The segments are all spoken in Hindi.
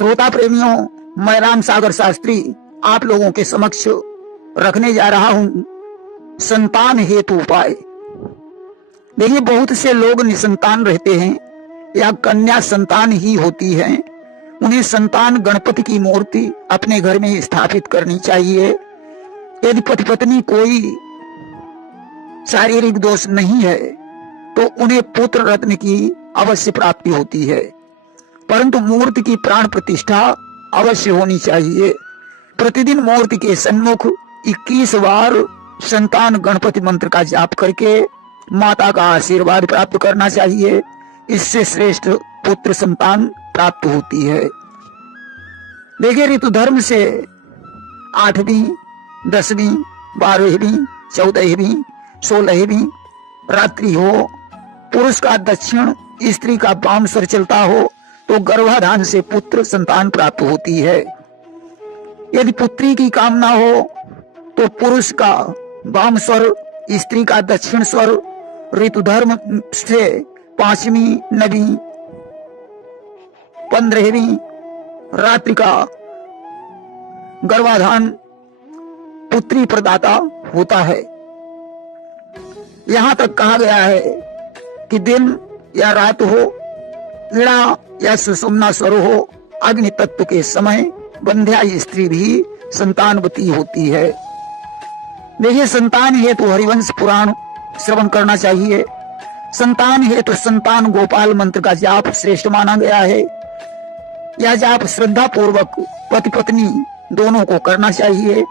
श्रोता प्रेमियों, मैं राम सागर शास्त्री आप लोगों के समक्ष रखने जा रहा हूं संतान हेतु उपाय। देखिए, बहुत से लोग निसंतान रहते हैं या कन्या संतान ही होती है। उन्हें संतान गणपति की मूर्ति अपने घर में स्थापित करनी चाहिए। यदि पति पत्नी कोई शारीरिक दोष नहीं है तो उन्हें पुत्र रत्न की अवश्य प्राप्ति होती है, परंतु मूर्ति की प्राण प्रतिष्ठा अवश्य होनी चाहिए। प्रतिदिन मूर्ति के सन्मुख 21 बार संतान गणपति मंत्र का जाप करके माता का आशीर्वाद प्राप्त करना चाहिए। इससे श्रेष्ठ पुत्र संतान प्राप्त होती है। देखिए, ऋतु धर्म से 8वीं, 10वीं, 12वीं, 14वीं, 16वीं रात्रि हो, पुरुष का दक्षिण, स्त्री का वाम स्वर चलता हो तो गर्भाधान से पुत्र संतान प्राप्त होती है। यदि पुत्री की कामना हो तो पुरुष का वाम स्वर, स्त्री का दक्षिण स्वर, ऋतु धर्म से 5वीं, 9वीं, 15वीं रात्रि का गर्भाधान पुत्री प्रदाता होता है। यहां तक कहा गया है कि दिन या रात हो, ईड़ा या सुषुम्ना स्वर हो, अग्नि तत्व के समय बंध्या स्त्री भी संतानवती होती है। देखिए, संतान हेतु हरिवंश पुराण श्रवण करना चाहिए। संतान हेतु संतान गोपाल मंत्र का जाप श्रेष्ठ माना गया है। यह जाप श्रद्धा पूर्वक पति पत्नी दोनों को करना चाहिए।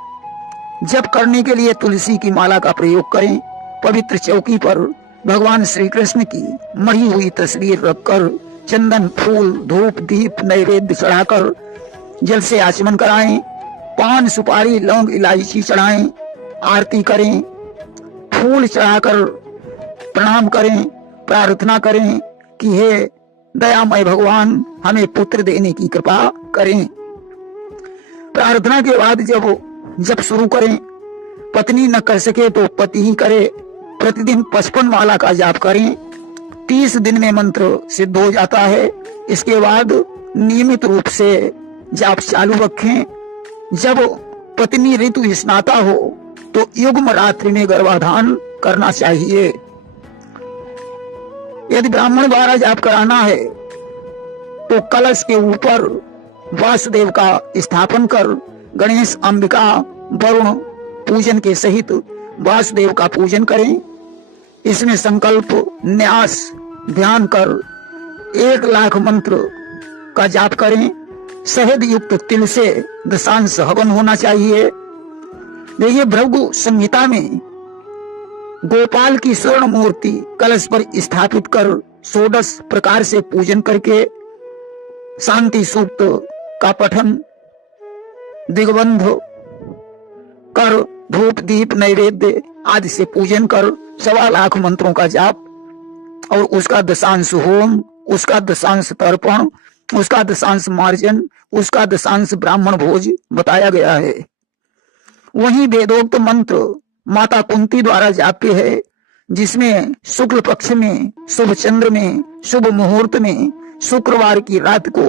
जप करने के लिए तुलसी की माला का प्रयोग करें। पवित्र चौकी पर भगवान श्री कृष्ण की मढ़ी हुई तस्वीर रखकर चंदन, फूल, धूप, दीप, नैवेद्य चढ़ाकर जल से आचमन कराएं। पान, सुपारी, लौंग, इलायची चढ़ाएं, आरती करें, फूल चढ़ाकर प्रणाम करें, प्रार्थना करें कि हे दयामय भगवान हमें पुत्र देने की कृपा करें। प्रार्थना के बाद जब शुरू करें, पत्नी न कर सके तो पति ही करे। प्रतिदिन 55 माला का जाप करें। 30 दिन में मंत्र सिद्ध हो जाता है। इसके बाद नियमित रूप से जाप चालू रखें। जब पत्नी ऋतु स्नाता हो तो युग्म रात्रि में गर्भाधान करना चाहिए। यदि ब्राह्मण द्वारा जाप कराना है तो कलश के ऊपर वासुदेव का स्थापन कर गणेश, अंबिका, वरुण पूजन के सहित वासुदेव का पूजन करें। इसमें संकल्प, न्यास, ध्यान कर 1 लाख मंत्र का जाप करें। शहद युक्त तिल से दशांश हवन होना चाहिए। देखिए, भृगु संहिता में गोपाल की स्वर्ण मूर्ति कलश पर स्थापित कर 16 प्रकार से पूजन करके शांति सूक्त का पठन, दिग्बंध कर, धूप, दीप, नैवेद्य आदि से पूजन कर 1.25 लाख मंत्रों का जाप और उसका दशांश होम, उसका दशांश तर्पण, उसका दशांश मार्जन, उसका दशांश ब्राह्मण भोज बताया गया है। वही वेदोक्त मंत्र माता कुंती द्वारा जाप्य है, जिसमें शुक्ल पक्ष में, शुभ चंद्र में, शुभ मुहूर्त में, शुक्रवार की रात को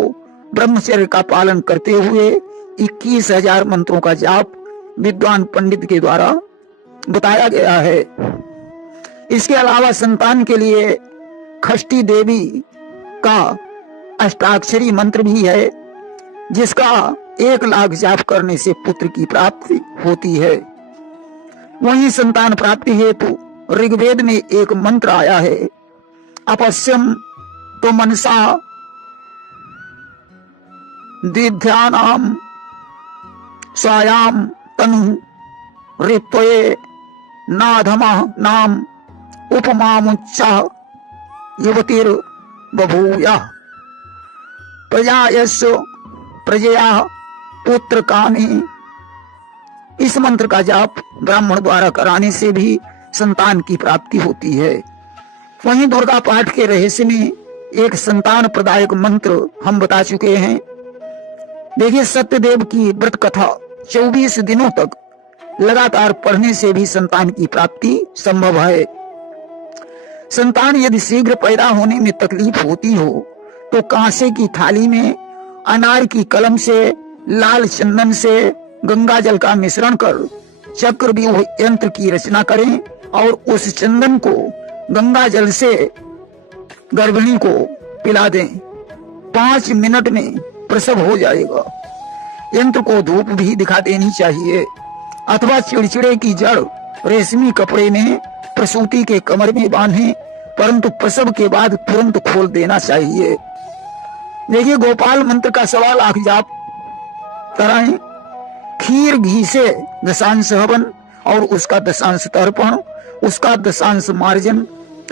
ब्रह्मचर्य का पालन करते हुए 21,000 मंत्रों का जाप विद्वान पंडित के द्वारा बताया गया है। इसके अलावा संतान के लिए खष्टी देवी का अष्टाक्षरी मंत्र भी है, जिसका 1 लाख जाप करने से पुत्र की प्राप्ति होती है। वहीं संतान प्राप्ति हेतु ऋग्वेद में एक मंत्र आया है, अपश्यम तो मनसा दिध्यानाम स्वायाम तनु ऋत्वये नाधमा नाम उपमामुच्चा युवतिर बभूया प्रजायस्य प्रजया पुत्र कामी। इस मंत्र का जाप ब्राह्मण द्वारा कराने से भी संतान की प्राप्ति होती है। वहीं दुर्गा पाठ के रहस्य में एक संतान प्रदायक मंत्र हम बता चुके हैं। देखिए, सत्यदेव की व्रत कथा 24 दिनों तक लगातार पढ़ने से भी संतान की प्राप्ति संभव है। संतान यदि शीघ्र पैदा होने में तकलीफ होती हो तो कांसे की थाली में अनार की कलम से लाल चंदन से गंगा जल का मिश्रण कर चक्रव्यूह यंत्र की रचना करें और उस चंदन को गंगा जल से गर्भिणी को पिला दें। 5 मिनट में प्रसव हो जाएगा। यंत्र को धूप भी दिखा देनी चाहिए अथवा चिड़चिड़े की जड़ रेशमी कपड़े में प्रसूति के कमर में बांधें, परंतु प्रसव के बाद तुरंत खोल देना चाहिए। देखिए, गोपाल मंत्र का 1.25 लाख जाप कराएं। खीर घी से दशांश हवन और उसका दशांश तर्पण, उसका दशांश मार्जन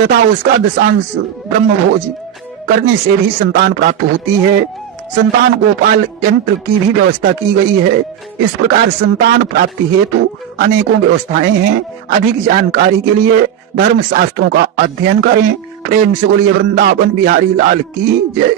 तथा उसका दशांश ब्रह्मभोज करने से भी संतान प्राप्त होती है। संतान गोपाल यंत्र की भी व्यवस्था की गई है। इस प्रकार संतान प्राप्ति हेतु अनेकों व्यवस्थाएं हैं। अधिक जानकारी के लिए धर्म शास्त्रों का अध्ययन करें। प्रेम से बोलिए वृंदावन बिहारी लाल की जय।